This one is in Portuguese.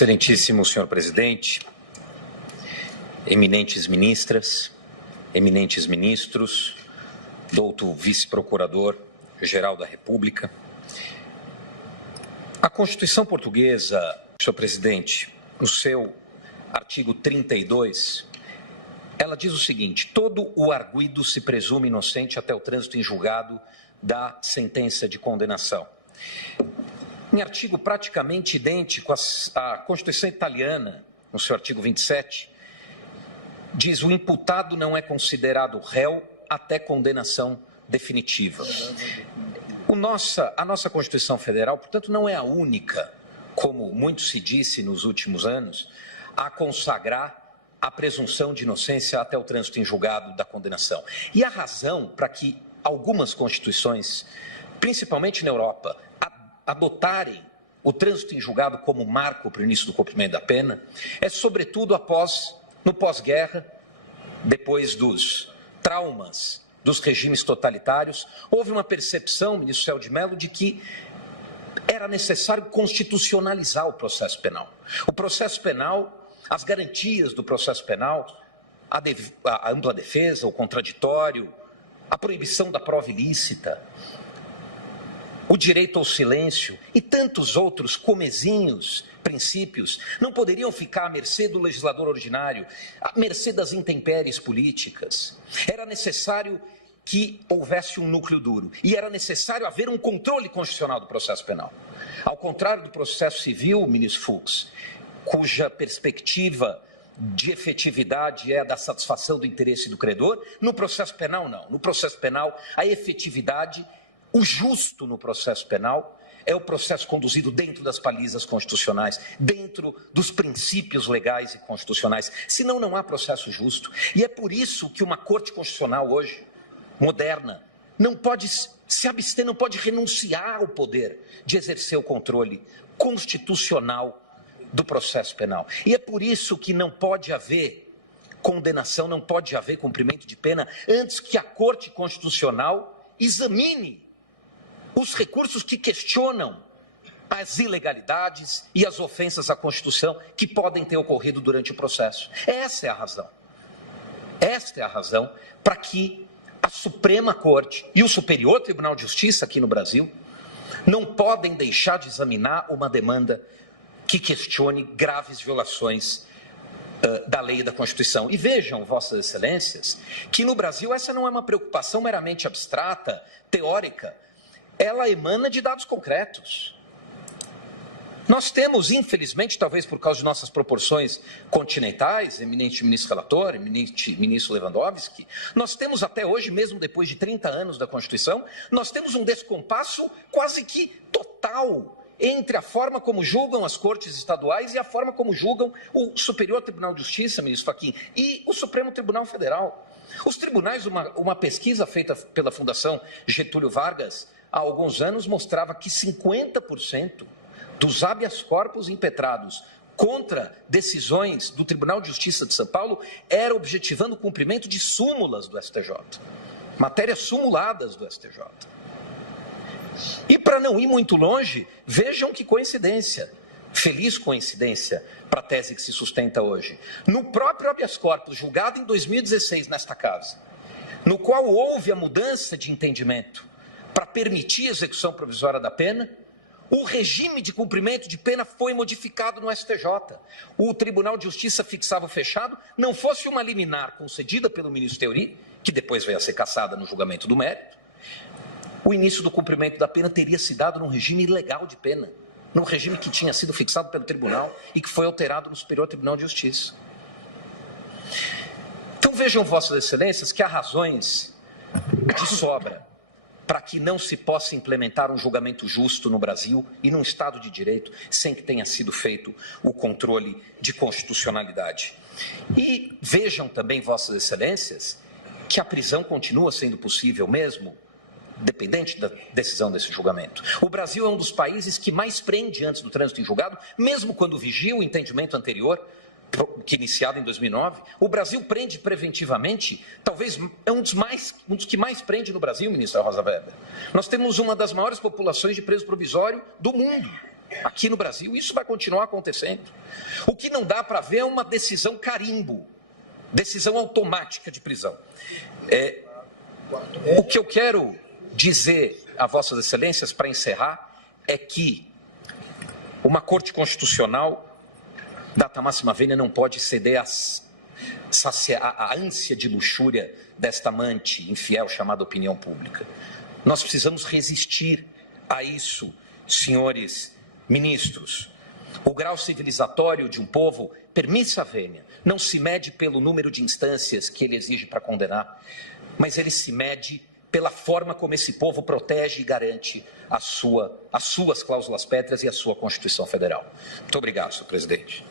Excelentíssimo senhor presidente, eminentes ministras, eminentes ministros, doutor vice-procurador-geral da República. A Constituição Portuguesa, senhor presidente, no seu artigo 32, ela diz o seguinte: todo o arguido se presume inocente até o trânsito em julgado da sentença de condenação. Em artigo praticamente idêntico à Constituição italiana, no seu artigo 27, diz: o imputado não é considerado réu até condenação definitiva. A nossa Constituição Federal, portanto, não é a única, como muito se disse nos últimos anos, a consagrar a presunção de inocência até o trânsito em julgado da condenação. E a razão para que algumas constituições, principalmente na Europa, adotarem o trânsito em julgado como marco para o início do cumprimento da pena, é sobretudo no pós-guerra, depois dos traumas dos regimes totalitários, houve uma percepção, ministro Celso de Mello, de que era necessário constitucionalizar o processo penal. O processo penal, as garantias do processo penal, a ampla defesa, o contraditório, a proibição da prova ilícita, o direito ao silêncio e tantos outros comezinhos princípios não poderiam ficar à mercê do legislador ordinário, à mercê das intempéries políticas. Era necessário que houvesse um núcleo duro e era necessário haver um controle constitucional do processo penal. Ao contrário do processo civil, ministro Fux, cuja perspectiva de efetividade é a da satisfação do interesse do credor, no processo penal não. No processo penal, a efetividade, o justo no processo penal, é o processo conduzido dentro das balizas constitucionais, dentro dos princípios legais e constitucionais. Senão não há processo justo. E é por isso que uma Corte Constitucional hoje, moderna, não pode se abster, não pode renunciar ao poder de exercer o controle constitucional do processo penal. E é por isso que não pode haver condenação, não pode haver cumprimento de pena antes que a Corte Constitucional examine os recursos que questionam as ilegalidades e as ofensas à Constituição que podem ter ocorrido durante o processo. Essa é a razão. Esta é a razão para que a Suprema Corte e o Superior Tribunal de Justiça aqui no Brasil não podem deixar de examinar uma demanda que questione graves violações da lei e da Constituição. E vejam, Vossas Excelências, que no Brasil essa não é uma preocupação meramente abstrata, teórica, ela emana de dados concretos. Nós temos, infelizmente, talvez por causa de nossas proporções continentais, eminente ministro relator, eminente ministro Lewandowski, nós temos até hoje, mesmo depois de 30 anos da Constituição, nós temos um descompasso quase que total entre a forma como julgam as cortes estaduais e a forma como julgam o Superior Tribunal de Justiça, ministro Fachin, e o Supremo Tribunal Federal. Os tribunais, uma pesquisa feita pela Fundação Getúlio Vargas há alguns anos mostrava que 50% dos habeas corpus impetrados contra decisões do Tribunal de Justiça de São Paulo era objetivando o cumprimento de súmulas do STJ, matérias sumuladas do STJ. E para não ir muito longe, vejam que coincidência, feliz coincidência para a tese que se sustenta hoje. No próprio habeas corpus, julgado em 2016 nesta casa, no qual houve a mudança de entendimento para permitir a execução provisória da pena, o regime de cumprimento de pena foi modificado no STJ. O Tribunal de Justiça fixava o fechado, não fosse uma liminar concedida pelo ministro Teori, que depois veio a ser cassada no julgamento do mérito, o início do cumprimento da pena teria se dado num regime ilegal de pena, num regime que tinha sido fixado pelo tribunal e que foi alterado no Superior Tribunal de Justiça. Então vejam, Vossas Excelências, que há razões de sobra para que não se possa implementar um julgamento justo no Brasil e num Estado de Direito sem que tenha sido feito o controle de constitucionalidade. E vejam também, Vossas Excelências, que a prisão continua sendo possível mesmo, dependente da decisão desse julgamento. O Brasil é um dos países que mais prende antes do trânsito em julgado, mesmo quando vigia o entendimento anterior, que iniciado em 2009, o Brasil prende preventivamente, talvez é um dos que mais prende no Brasil, ministra Rosa Weber. Nós temos uma das maiores populações de preso provisório do mundo. Aqui no Brasil, isso vai continuar acontecendo. O que não dá para ver é uma decisão carimbo, decisão automática de prisão. O que eu quero dizer a Vossas Excelências, para encerrar, é que uma Corte Constitucional, data máxima vênia, não pode ceder à ânsia de luxúria desta amante infiel chamada opinião pública. Nós precisamos resistir a isso, senhores ministros. O grau civilizatório de um povo, permissa vênia, não se mede pelo número de instâncias que ele exige para condenar, mas ele se mede pela forma como esse povo protege e garante as suas cláusulas pétreas e a sua Constituição Federal. Muito obrigado, senhor presidente.